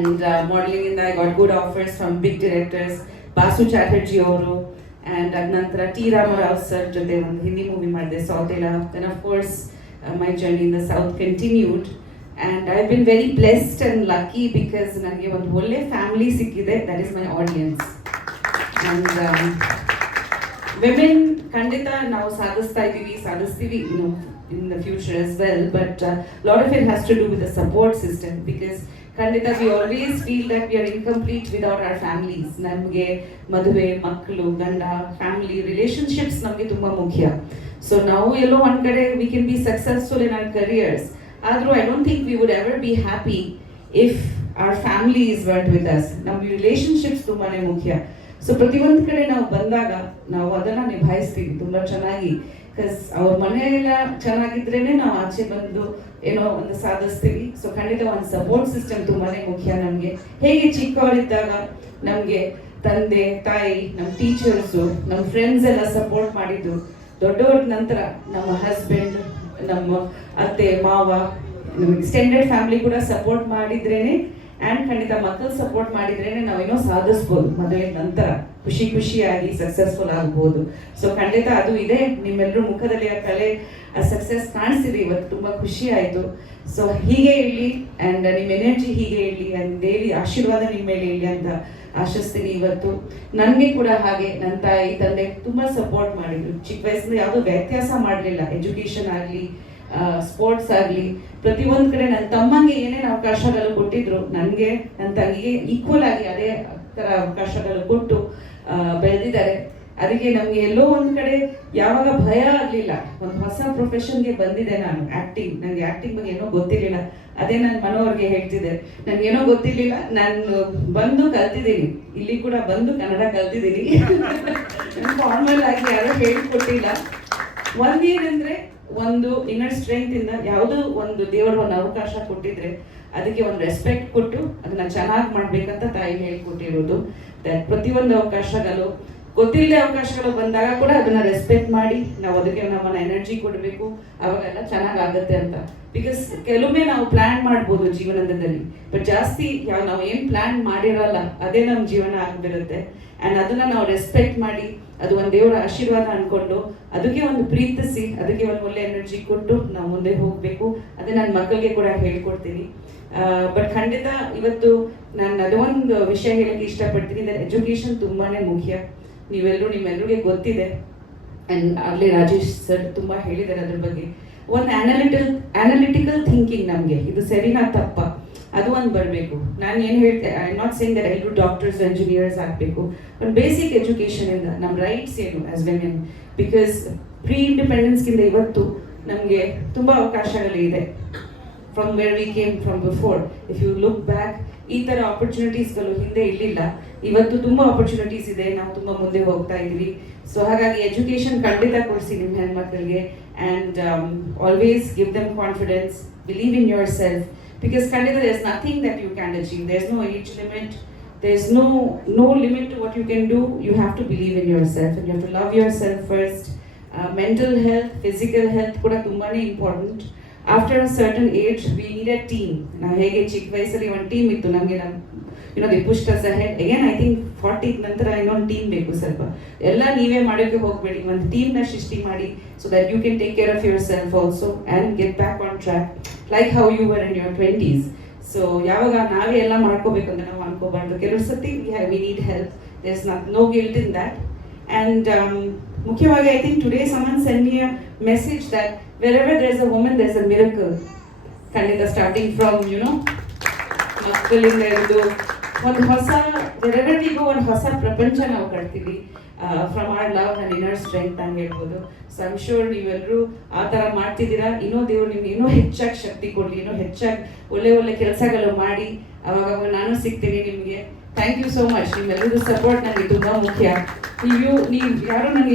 And modeling in I got good offers from big directors, Basu Chatterjee ಅವರು, and ಅದ ನಂತರ T Ramarao sir ಜೊತೆ ಒಂದು ಹಿಂದಿ ಮೂವಿ ಮಾಡಿದೆ ಸೌತೆಲ. Then of course my journey in the south continued, and I've been very blessed and lucky because ನನಗೆ ಒಂದು ಒಳ್ಳೆ family ಸಿಕ್ಕಿದೆ, that is my audience. And women ಖಂಡಿತ ನಾವು ಸಾಧಿಸ್ತೀವಿ in the future as well, but lot of it has to do with the support system, because ಖಂಡಿತ we always feel that we are incomplete without our families. ನಮಗೆ ಮದುವೆ, ಮಕ್ಕಳು, ಗಂಡ, family relationships ನಮಗೆ ತುಂಬಾ ಮುಖ್ಯ. ಸೊ ನಾವು ಎಲ್ಲೋ ಒಂದ್ ಕಡೆ we can be successful in our careers, ಆದ್ರೂ I don't think we would ever be happy if our families weren't with us. ನಮ್ಮ ರಿಲೇಶನ್ಶಿಪ್ಸ್ ತುಂಬಾನೇ ಮುಖ್ಯ. ಸೊ ಪ್ರತಿಯೊಂದು ಕಡೆ ನಾವು ಬಂದಾಗ ನಾವು ಅದನ್ನ ನಿಭಾಯಿಸ್ತೀವಿ ತುಂಬಾ ಚೆನ್ನಾಗಿ, ಬಿಕಾಸ್ ಅವ್ರ ಮನೆಯೆಲ್ಲ ಚೆನ್ನಾಗಿದ್ರೇನೆ ನಾವು ಆಚೆ ಬಂದು ಏನೋ ಒಂದು ಸಾಧಿಸ್ತೀವಿ. ಸೊ ಖಂಡಿತ ಒಂದು ಸಪೋರ್ಟ್ ಸಿಸ್ಟಮ್ ತುಂಬಾನೇ ಮುಖ್ಯ ನಮ್ಗೆ. ಹೇಗೆ ಚಿಕ್ಕವರಿದ್ದಾಗ ನಮ್ಗೆ ತಂದೆ ತಾಯಿ, ನಮ್ಮ ಟೀಚರ್ಸು, ನಮ್ಮ ಫ್ರೆಂಡ್ಸ್ ಎಲ್ಲ ಸಪೋರ್ಟ್ ಮಾಡಿದ್ದು, ದೊಡ್ಡವ್ರ ನಂತರ ನಮ್ಮ ಹಸ್ಬೆಂಡ್, ನಮ್ಮ ಅತ್ತೆ ಮಾವ, ನಮ್ಮ ಎಕ್ಸ್ಟೆಂಡೆಡ್ ಫ್ಯಾಮಿಲಿ ಕೂಡ ಸಪೋರ್ಟ್ ಮಾಡಿದ್ರೇನೆ, ಆ್ಯಂಡ್ ಖಂಡಿತ ಮಕ್ಕಳು ಸಪೋರ್ಟ್ ಮಾಡಿದ್ರೇನೆ ನಾವೇನೋ ಸಾಧಿಸ್ಬೋದು. ಮದುವೆ ನಂತರ ಖುಷಿಯಾಗಿ ಸಕ್ಸಸ್ಫುಲ್ ಆಗ್ಬೋದು. ಸೊ ಖಂಡಿತ ಅದು ಇದೆ ನಿಮ್ಮೆಲ್ಲರೂ ಮುಖದಲ್ಲಿ ಆ ಕಲೆ, ಆ ಸಕ್ಸಸ್ ಕಾಣಿಸ್ತಿದೆ ಇವತ್ತು. ತುಂಬಾ ಖುಷಿ ಆಯ್ತು. ಸೊ ಹೀಗೆ ಇರಲಿ, ಆ್ಯಂಡ್ ನಿಮ್ಮ ಎನರ್ಜಿ ಹೀಗೆ ಇರಲಿ, ಆ್ಯಂಡ್ ದೇವಿ ಆಶೀರ್ವಾದ ನಿಮ್ಮ ಮೇಲೆ ಇರಲಿ ಅಂತ ಆಶಿಸ್ತೀನಿ ಇವತ್ತು. ನನಗೆ ಕೂಡ ಹಾಗೆ ನನ್ನ ತಾಯಿ ತಂದೆ ತುಂಬಾ ಸಪೋರ್ಟ್ ಮಾಡಿದ್ರು. ಚಿಕ್ಕ ವಯಸ್ಸಿಂದ ಯಾವುದೋ ವ್ಯತ್ಯಾಸ ಮಾಡಲಿಲ್ಲ, ಎಜುಕೇಶನ್ ಆಗಲಿ, ಸ್ಪೋರ್ಟ್ಸ್ ಆಗಲಿ, ಪ್ರತಿಯೊಂದು ಕಡೆ ನನ್ನ ತಮ್ಮಂಗೆ ಏನೇನು ಅವಕಾಶಗಳು ಕೊಟ್ಟಿದ್ರು, ನನಗೆ ನನ್ನ ತಂಗಿಗೆ ಈಕ್ವಲ್ ಆಗಿ ಅದೇ ಥರ ಅವಕಾಶಗಳು ಕೊಟ್ಟು ಬೆಳೆದಿದ್ದಾರೆ. ಅದಕ್ಕೆ ನಮಗೆ ಎಲ್ಲೋ ಒಂದು ಕಡೆ ಯಾವಾಗ ಭಯ ಆಗಲಿಲ್ಲ. ಒಂದು ಹೊಸ ಪ್ರೊಫೆಷನ್ಗೆ ಬಂದಿದೆ ನಾನು, ಆ್ಯಕ್ಟಿಂಗ್. ನನಗೆ ಆ್ಯಕ್ಟಿಂಗ್ ಬಗ್ಗೆ ಏನೋ ಗೊತ್ತಿರಲಿಲ್ಲ. ಅದೇ ನನ್ನ ಮನೋವ್ರಿಗೆ ಹೇಳ್ತಿದ್ದೆ, ನನಗೇನೋ ಗೊತ್ತಿರಲಿಲ್ಲ, ನಾನು ಬಂದು ಕಲ್ತಿದ್ದೀನಿ, ಇಲ್ಲಿ ಕೂಡ ಬಂದು ಕನ್ನಡ ಕಲ್ತಿದ್ದೀನಿ. ಫಾರ್ಮಲ್ ಆಗಿ ಯಾರೋ ಹೇಳಿಕೊಟ್ಟಿಲ್ಲ. ಒಂದೇನೆಂದರೆ, ಒಂದು ಇನ್ನರ್ ಸ್ಟ್ರೆಂತ್ ಇಂದ ಯಾವುದೋ ಒಂದು ದೇವರು ಒಂದು ಅವಕಾಶ ಕೊಟ್ಟಿದ್ರೆ ಅದಕ್ಕೆ ಒಂದು ರೆಸ್ಪೆಕ್ಟ್ ಕೊಟ್ಟು ಅದನ್ನ ಚೆನ್ನಾಗಿ ಮಾಡ್ಬೇಕಂತ ತಾಯಿ ಹೇಳ್ಕೊಟ್ಟಿರೋದು. ಪ್ರತಿಯೊಂದು ಅವಕಾಶಗಳು, ಗೊತ್ತಿಲ್ಲದೆ ಅವಕಾಶಗಳು ಬಂದಾಗ ಕೂಡ ಅದನ್ನ ರೆಸ್ಪೆಕ್ಟ್ ಮಾಡಿ ನಾವು ಅದಕ್ಕೆ ನಮ್ಮನ್ನ ಎನರ್ಜಿ ಕೊಡಬೇಕು, ಅವಾಗೆಲ್ಲ ಚೆನ್ನಾಗಾಗತ್ತೆ ಅಂತ. ಬಿಕಾಸ್ ಕೆಲವೊಮ್ಮೆ ನಾವು ಪ್ಲಾನ್ ಮಾಡ್ಬೋದು ಜೀವನದಲ್ಲಿ, ಬಟ್ ಜಾಸ್ತಿ ನಾವು ಏನು ಪ್ಲಾನ್ ಮಾಡಿರಲ್ಲ ಅದೇ ನಮ್ಮ ಜೀವನ ಆಗ್ಬಿರುತ್ತೆ. ಆ್ಯಂಡ್ ಅದನ್ನ ನಾವು ರೆಸ್ಪೆಕ್ಟ್ ಮಾಡಿ, ಅದು ಒಂದು ದೇವರ ಆಶೀರ್ವಾದ ಅನ್ಕೊಂಡು ಅದಕ್ಕೆ ಒಂದು ಪ್ರೀತಿಸಿ, ಅದಕ್ಕೆ ಒಂದು ಒಳ್ಳೆ ಎನರ್ಜಿ ಕೊಟ್ಟು ನಾವು ಮುಂದೆ ಹೋಗಬೇಕು. ಅದೇ ನನ್ನ ಮಕ್ಕಳಿಗೆ ಕೂಡ ಹೇಳ್ಕೊಡ್ತೀನಿ. ಬಟ್ ಖಂಡಿತ ಇವತ್ತು ನಾನು ಅದೊಂದು ವಿಷಯ ಹೇಳಕ್ಕೆ ಇಷ್ಟಪಡ್ತೀನಿ, ಎಜುಕೇಶನ್ ತುಂಬಾನೇ ಮುಖ್ಯ. ನಿಮ್ಮೆಲ್ಲರಿಗೆ ಗೊತ್ತಿದೆ, ಆ್ಯಂಡ್ ಆಗಲೇ ರಾಜೇಶ್ ಸರ್ ತುಂಬ ಹೇಳಿದ್ದಾರೆ ಅದ್ರ ಬಗ್ಗೆ. ಒಂದು ಅನಾಲಿಟಿಕಲ್ ಥಿಂಕಿಂಗ್ ನಮಗೆ, ಇದು ಸರಿನಾ ತಪ್ಪ, ಅದು ಒಂದು ಬರಬೇಕು. ನಾನು ಏನು ಹೇಳ್ತೇನೆ, ಐ ನಾಟ್ ಸೇಯಿಂಗ್ ದಟ್ ಎಲ್ಲರೂ ಡಾಕ್ಟರ್ಸ್ ಇಂಜಿನಿಯರ್ಸ್ ಆಗಬೇಕು. ಒಂದು ಬೇಸಿಕ್ ಎಜುಕೇಷನ್ ಇಂದ ನಮ್ಮ ರೈಟ್ಸ್ ಏನು ಆಸ್ ವೆಮೆನ್, ಬಿಕಾಸ್ ಪ್ರೀ ಇಂಡಿಪೆಂಡೆನ್ಸ್ಗಿಂತ ಇವತ್ತು ನಮಗೆ ತುಂಬ ಅವಕಾಶಗಳಿದೆ. From where we came from before, if you look back, ಈ ಥರ ಆಪರ್ಚುನಿಟೀಸ್ಗಳು ಹಿಂದೆ ಇರಲಿಲ್ಲ. ಇವತ್ತು ತುಂಬ ಆಪರ್ಚುನಿಟೀಸ್ ಇದೆ, ನಾವು ತುಂಬ ಮುಂದೆ ಹೋಗ್ತಾ ಇದ್ದೀವಿ. ಸೊ ಹಾಗಾಗಿ ಎಜುಕೇಷನ್ ಖಂಡಿತ ಕೊಡಿಸಿ ನಿಮ್ಮ ಹೆಣ್ಮಕ್ಳಿಗೆ, and always give them confidence, believe in your self. Because ಖಂಡಿತ there is nothing that you can achieve. There is no age limit. There is no limit to what you can do. You have to believe in yourself, and you have to love yourself first. Mental health, physical health ಕೂಡ ತುಂಬಾನೇ important. After a certain age, we need a team. ನಾವು ಹೇಗೆ ಚಿಕ್ಕ ವಯಸ್ಸಲ್ಲಿ ಒಂದು team ಇತ್ತು ನಮಗೆ, they pushed us ahead. Again, I think 40 ನಂತರ ಇನ್ನೊಂದು ಟೀಮ್ ಬೇಕು. ಸ್ವಲ್ಪ ಎಲ್ಲ ನೀವೇ ಮಾಡೋಕ್ಕೆ ಹೋಗಬೇಡಿ, ಒಂದು ಟೀಮ್ನ ಸೃಷ್ಟಿ ಮಾಡಿ, so that you can take care of yourself also and get back on track like how you were in your 20s. So ಯಾವಾಗ ನಾವೇ ಎಲ್ಲ ಮಾಡ್ಕೋಬೇಕು ಅಂತ ನಾವು ಅನ್ಕೋಬಾರ್ದು. ಕೆಲವು ಸತಿ we need help. There's no guilt in that. And ಮುಖ್ಯವಾಗಿ I think today someone sent me a message that wherever there's a woman there's a miracle. ಖಂಡಿತ starting from ಮಕ್ಕಳಿಂದ ಹಿಡಿದು ಒಂದು ಹೊಸ, wherever we go ಒಂದು ಹೊಸ ಪ್ರಪಂಚ ನಾವು ಕಟ್ತೀವಿ from our love and inner strength ಅಂತ ಹೇಳ್ಬೋದು. ಸೊ ಐಮ್ ಶೂರ್ ನೀವೆಲ್ಲರೂ ಆ ಥರ ಮಾಡ್ತಿದ್ದೀರಾ. ಇನ್ನೂ ದೇವ್ರು ನಿಮ್ಗೆ ಇನ್ನೂ ಹೆಚ್ಚಾಗಿ ಶಕ್ತಿ ಕೊಡಲಿ, ಇನ್ನೂ ಹೆಚ್ಚಾಗಿ ಒಳ್ಳೆ ಕೆಲಸಗಳು ಮಾಡಿ. ಅವಾಗ ನಾನು ಸಿಗ್ತೀನಿ ನಿಮಗೆ. Thank you so much. ನಿಮ್ಮೆಲ್ಲರೂ ಸಪೋರ್ಟ್ ನನಗೆ ತುಂಬ ಮುಖ್ಯ. ನೀವು ಯಾರು ನನಗೆ